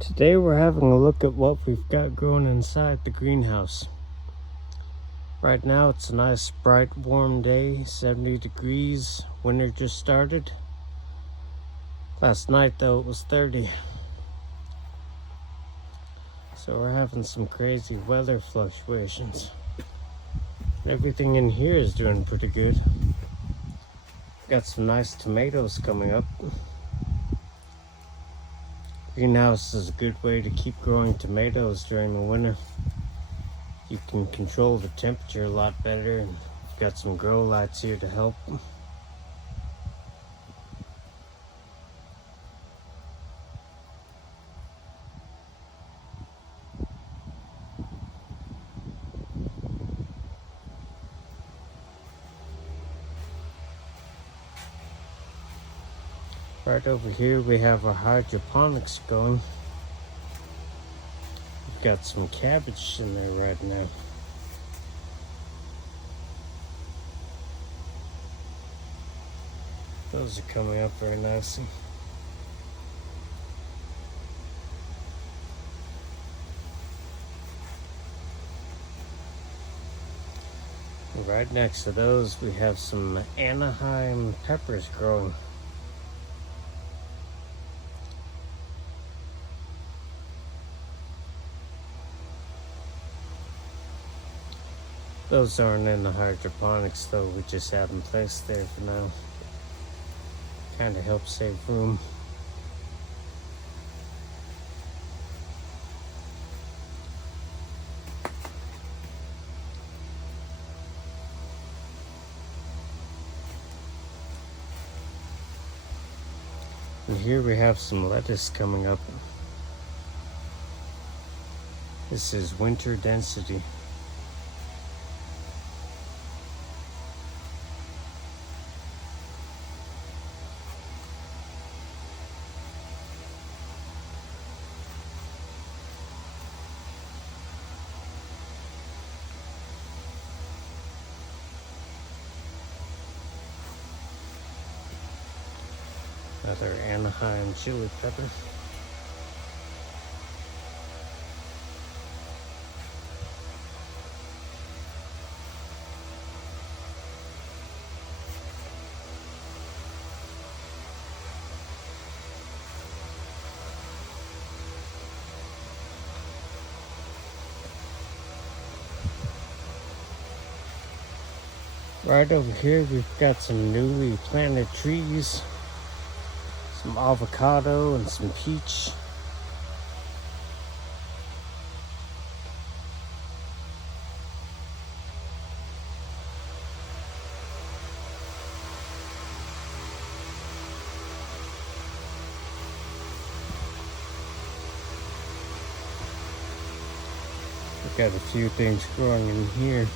Today we're having a look at what we've got growing inside the greenhouse. Right now it's a nice bright warm day, 70 degrees, winter just started. Last night though it was 30. So we're having some crazy weather fluctuations. Everything in here is doing pretty good. Got some nice tomatoes coming up. Greenhouse is a good way to keep growing tomatoes during the winter. You can control the temperature a lot better, and we've got some grow lights here to help. Right over here we have our hydroponics going. We've got some cabbage in there right now. Those are coming up very nicely. Right next to those we have some Anaheim peppers growing. Those aren't in the hydroponics though, we just have them placed there for now. Kind of helps save room. And here we have some lettuce coming up. This is Winter Density. Another Anaheim chili pepper. Right over here we've got some newly planted trees. Some avocado and some peach. We've got a few things growing in here.